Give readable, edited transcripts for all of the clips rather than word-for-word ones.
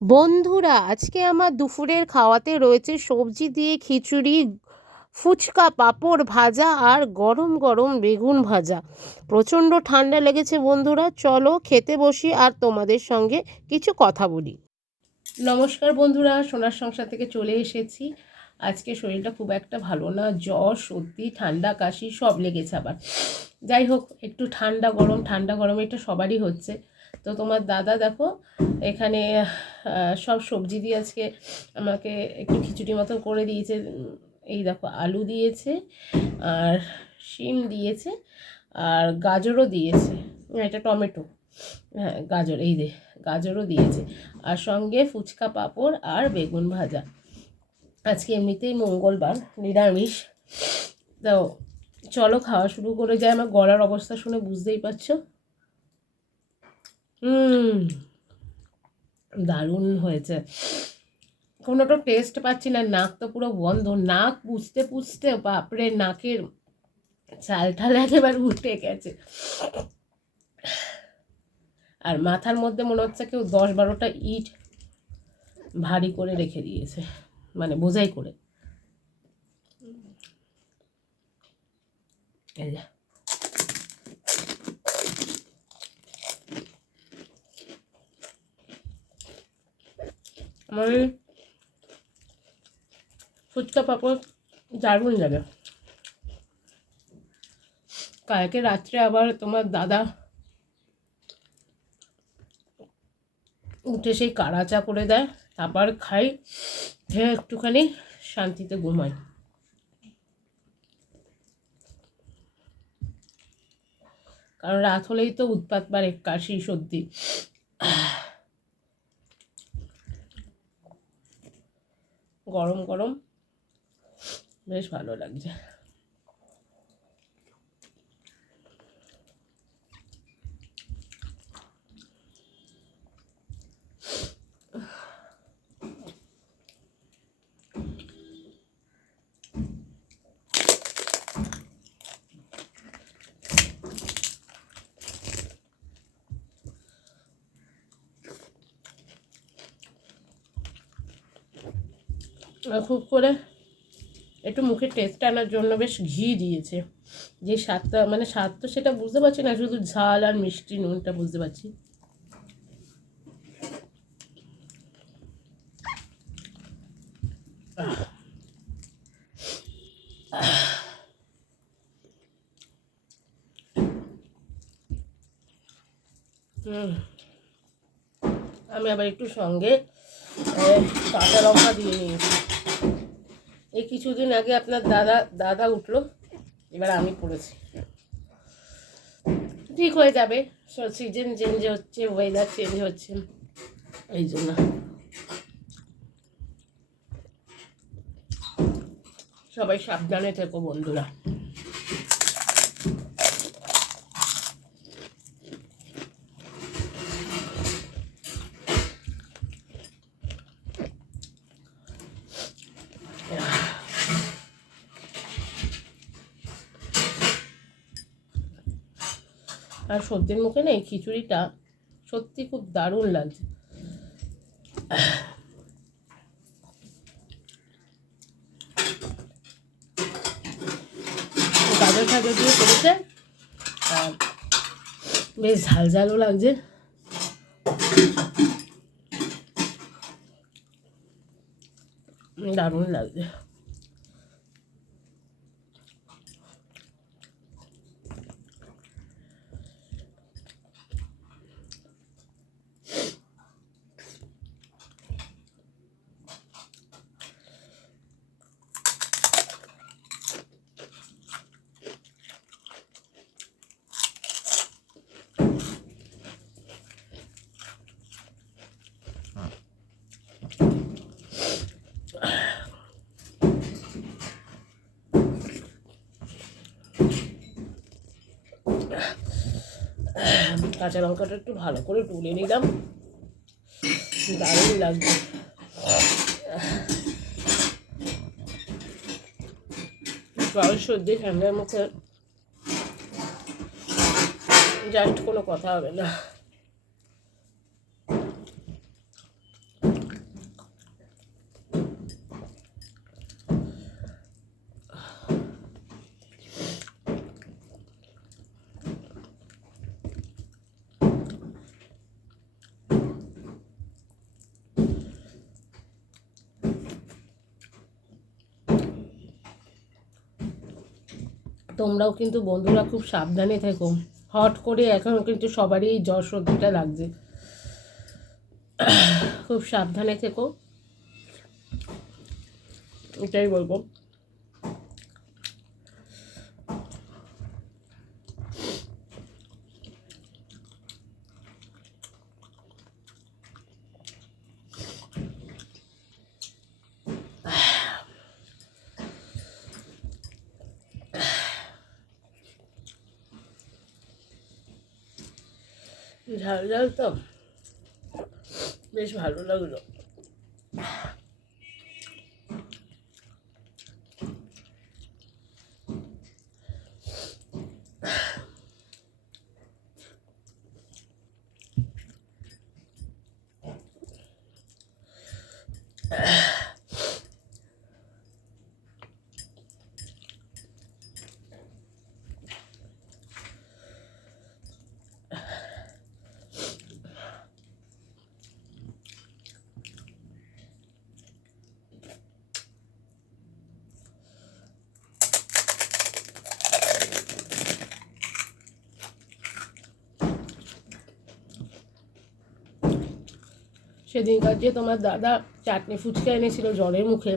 বন্ধুরা, আজকে আমার দুপুরের খাওয়াতে রয়েছে সবজি দিয়ে খিচুড়ি, ফুচকা, পাঁপড় ভাজা আর গরম গরম বেগুন ভাজা। প্রচণ্ড ঠান্ডা লেগেছে বন্ধুরা, চলো খেতে বসি আর তোমাদের সঙ্গে কিছু কথা বলি। নমস্কার বন্ধুরা, সোনার সংসার থেকে চলে এসেছি। আজকে শরীরটা খুব একটা ভালো না, জ্বর, সর্দি, ঠান্ডা, কাশি সব লেগেছে আবার। যাই হোক, একটু ঠান্ডা গরম এটা সবারই হচ্ছে। তো তোমার দাদা দেখো এখানে সব সবজি দিয়ে আজকে আমাকে একটু খিচুড়ি মতো করে দিয়েছে। এই দেখো, আলু দিয়েছে আর শিম দিয়েছে আর গাজরও দিয়েছে, এটা টমেটো, হ্যাঁ গাজর, এই দে গাজরও দিয়েছে, আর সঙ্গে ফুচকা, পাঁপড় আর বেগুন ভাজা। আজকে এমনিতেই মঙ্গলবার, নিরামিষ। তো চলো খাওয়া শুরু করে যায়। আমার গলার অবস্থা শুনে বুঝতেই পারছো। দারুণ হয়েছে, কোনোটা টেস্ট পাচ্ছি না, নাক তো পুরো বন্ধ, নাক পুষতে পুষতে বাপরে নাকের চালটাল একেবারে উঠে গেছে। আর মাথার মধ্যে মনে হচ্ছে কেউ 10-12টা ইট ভারী করে রেখে দিয়েছে, মানে বোঝাই করে। এই যে আমার ফুচকা পাঁপড় দারুণ লাগে। কালকে রাত্রে আবার তোমার দাদা উঠে সেই কাড়া চা করে দেয়, তারপর খাই, খেয়ে একটুখানি শান্তিতে ঘুমাই। কারণ রাত হলেই তো উৎপাত বাড়ে, কাশি সর্দি। গরম গরম বেশ ভালো লাগছে। খুব করে একটু মুখে টেস্ট আনার জন্য বেশ ঘি দিয়েছে, যে স্বাদটা, মানে স্বাদ তো সেটা বুঝতে পারছি না, শুধু ঝাল আর মিষ্টি নুনটা বুঝতে পারছি। আমি আবার একটু সঙ্গে কাঁচা লঙ্কা দিয়ে নিয়েছি। এই কিছুদিন আগে আপনার দাদা উঠলো, এবার আমি পড়েছি। ঠিক হয়ে যাবে, সিজন চেঞ্জ হচ্ছে, ওয়েদার চেঞ্জ হচ্ছে, এই জন্য। সবাই সাবধানে থেকো বন্ধুরা। আর সর্দির মুখে না এই খিচুড়িটা সত্যি খুব দারুণ লাগছে। গাজর ঠাজর দিয়ে করেছে, বেশ ঝাল ঝালও লাগছে। দারুণ লাগছে। কাঁচা লঙ্কাটা একটু ভালো করে তুলে নিলাম, দারুণ লাগছে। সর্দি ঠান্ডার মুখে জাস্ট কোনো কথা হবে না। তোমরাও কিন্তু বন্ধুরা খুব সাবধানে থেকো। হট করে এখন কিন্তু সবারই জ্বর সর্দিটা লাগছে, খুব সাবধানে থেকো, এটাই বলবো। ঝাল ঝাল তো বেশ ভালো লাগলো। সেদিনকার যে তোমার দাদা চাটনি ফুচকা এনেছিল জ্বরের মুখে,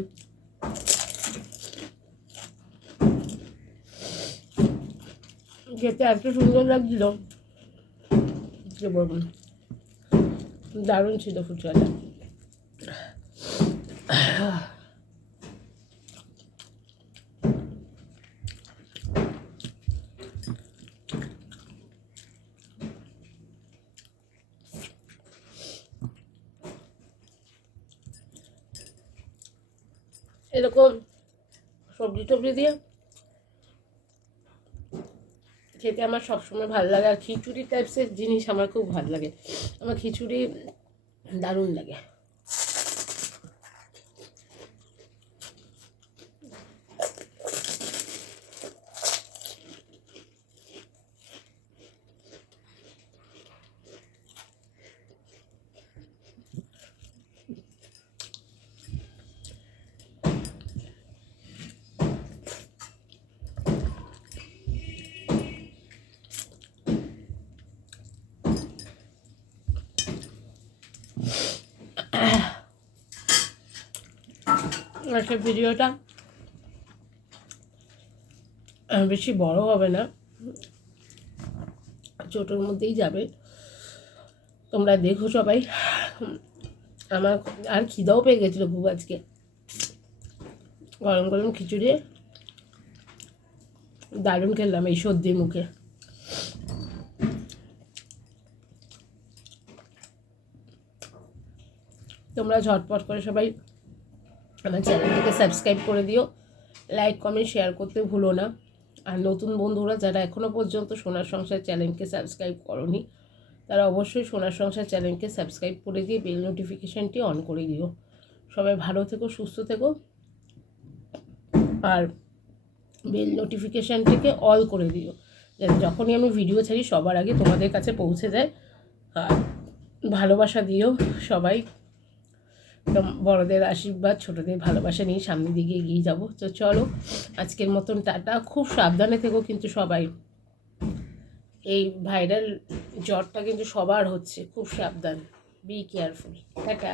খেতে এত সুন্দর লাগছিল যে বলবো, দারুণ ছিল ফুচকাটা। এরকম সবজি টবজি দিয়ে খেতে আমার সবসময় ভালো লাগে। আর খিচুড়ি টাইপসের জিনিস আমার খুব ভালো লাগে, আমার খিচুড়ি দারুণ লাগে। আজকের ভিডিওটা বেশি বড় হবে না, ছোটোর মধ্যেই যাবে, তোমরা দেখো সবাই। আমার আর খিদাও পেয়ে গেছিলো খুব আজকে, গরম গরম খিচুড়ি দারুণ খেলাম এই সর্দির মুখে। তোমরা ঝটপট করে সবাই আমার চ্যানেলটিকে সাবস্ক্রাইব করে দিও, লাইক কমেন্ট শেয়ার করতে ভুলো না। আর নতুন বন্ধুরা যারা এখনও পর্যন্ত সোনার সংসার চ্যানেলকে সাবস্ক্রাইব করনি, তারা অবশ্যই সোনার সংসার চ্যানেলকে সাবস্ক্রাইব করে দিয়ে বেল নোটিফিকেশানটি অন করে দিও। সবাই ভালো থেকো, সুস্থ থেকো, আর বেল নোটিফিকেশানটিকে অল করে দিও, যাতে যখনই আমি ভিডিও ছাড়ি সবার আগে তোমাদের কাছে পৌঁছে যায়। আর ভালোবাসা দিও সবাই, বড়দের আশীর্বাদ ছোটদের ভালোবাসা নিয়ে সামনের দিকে এগিয়ে যাব। তো চলো আজকের মতন টাটা, খুব সাবধানে থেকো কিন্তু সবাই, এই ভাইরাল জ্বরটা কিন্তু সবার হচ্ছে, খুব সাবধান, বি কেয়ারফুল, টাটা।